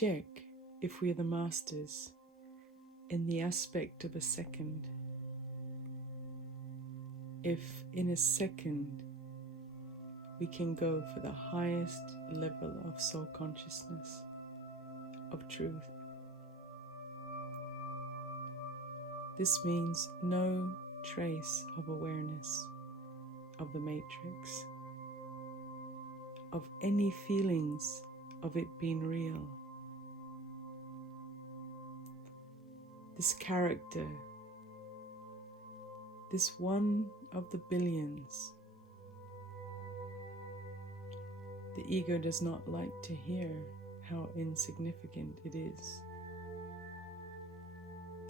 check if we are the masters in the aspect of a second. If in a second we can go for the highest level of soul consciousness, of truth. This means no trace of awareness of the matrix, of any feelings of it being real. This character, this one of the billions, the ego does not like to hear how insignificant it is.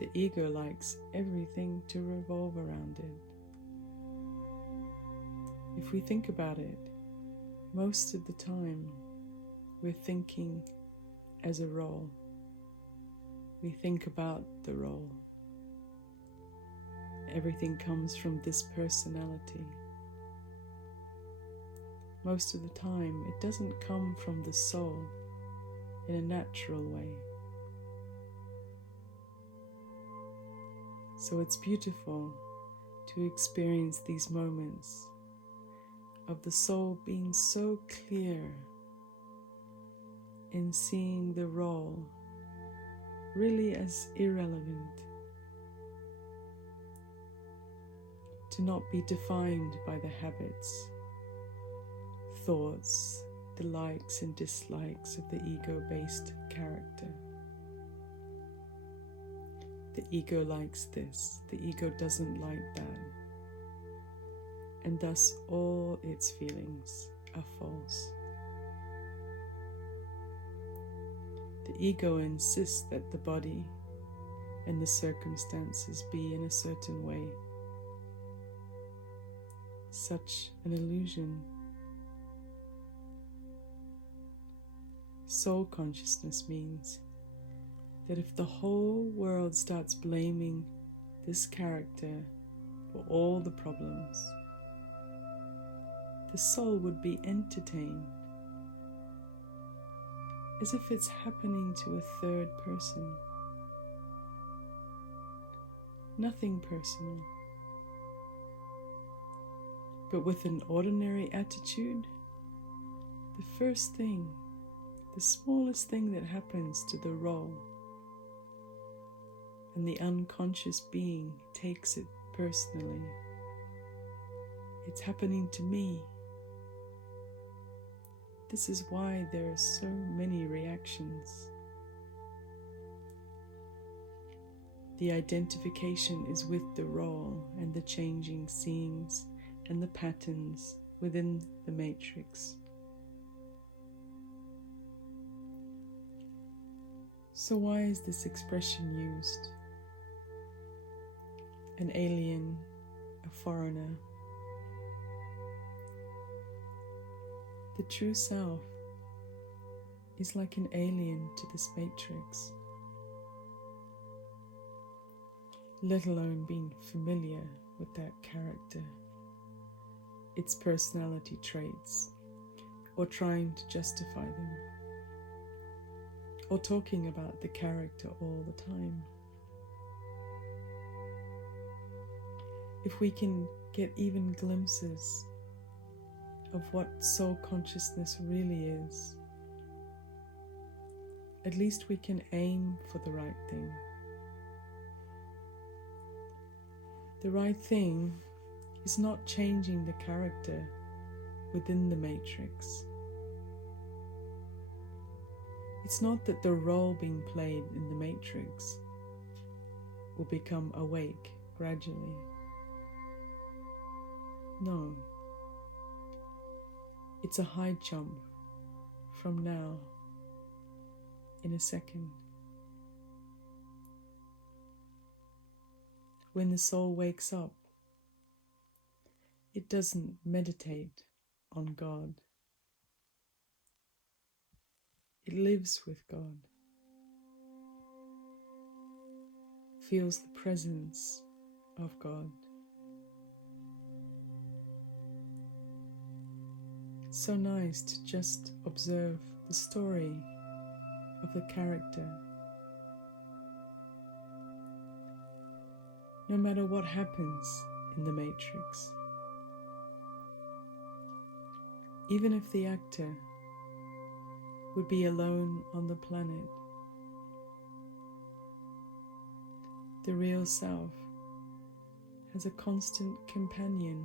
The ego likes everything to revolve around it. If we think about it, most of the time we're thinking as a role. We think about the role. Everything comes from this personality. Most of the time it doesn't come from the soul in a natural way. So it's beautiful to experience these moments of the soul being so clear in seeing the role really as irrelevant, to not be defined by the habits, thoughts, the likes and dislikes of the ego-based character. The ego likes this, the ego doesn't like that, and thus all its feelings are false. The ego insists that the body and the circumstances be in a certain way. Such an illusion. Soul consciousness means that if the whole world starts blaming this character for all the problems, the soul would be entertained as if it's happening to a third person. Nothing personal. But with an ordinary attitude, the first thing, the smallest thing that happens to the role, and the unconscious being takes it personally. It's happening to me. This is why there are so many reactions. The identification is with the role and the changing scenes and the patterns within the matrix. So why is this expression used? An alien, a foreigner. The true self is like an alien to this matrix, let alone being familiar with that character, its personality traits, or trying to justify them, or talking about the character all the time. If we can get even glimpses of what soul consciousness really is, at least we can aim for the right thing. The right thing is not changing the character within the matrix. It's not that the role being played in the matrix will become awake gradually. No. It's a high jump from now in a second. When the soul wakes up, it doesn't meditate on God. It lives with God, feels the presence of God. So nice to just observe the story of the character. No matter what happens in the Matrix, even if the actor would be alone on the planet, the real self has a constant companion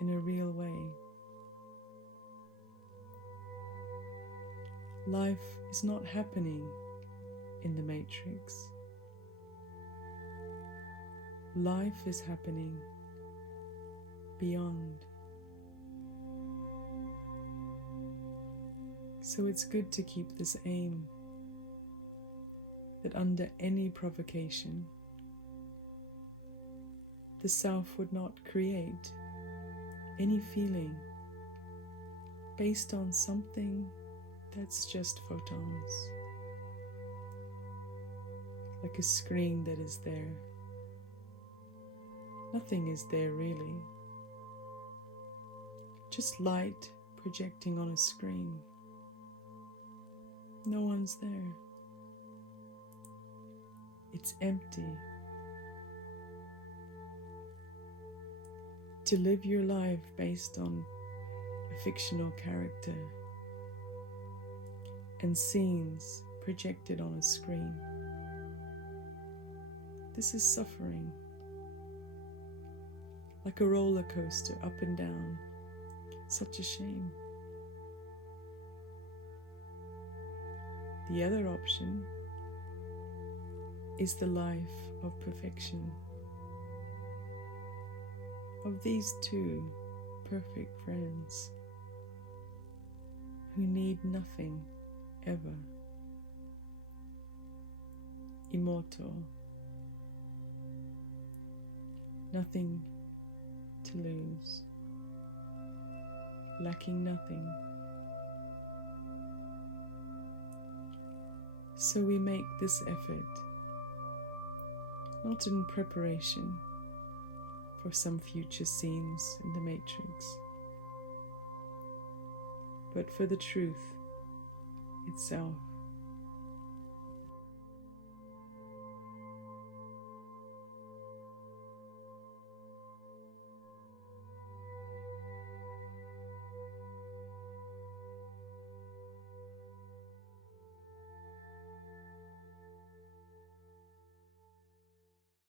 in a real way. Life is not happening in the Matrix. Life is happening beyond. So it's good to keep this aim that under any provocation, the self would not create any feeling based on something that's just photons, like a screen that is there. Nothing is there really, just light projecting on a screen. No one's there. It's empty. To live your life based on a fictional character and scenes projected on a screen, this is suffering. Like a roller coaster, up and down. Such a shame. The other option is the life of perfection, of these two perfect friends who need nothing ever, immortal, nothing to lose, lacking nothing. So we make this effort, not in preparation for some future scenes in the Matrix, but for the truth itself.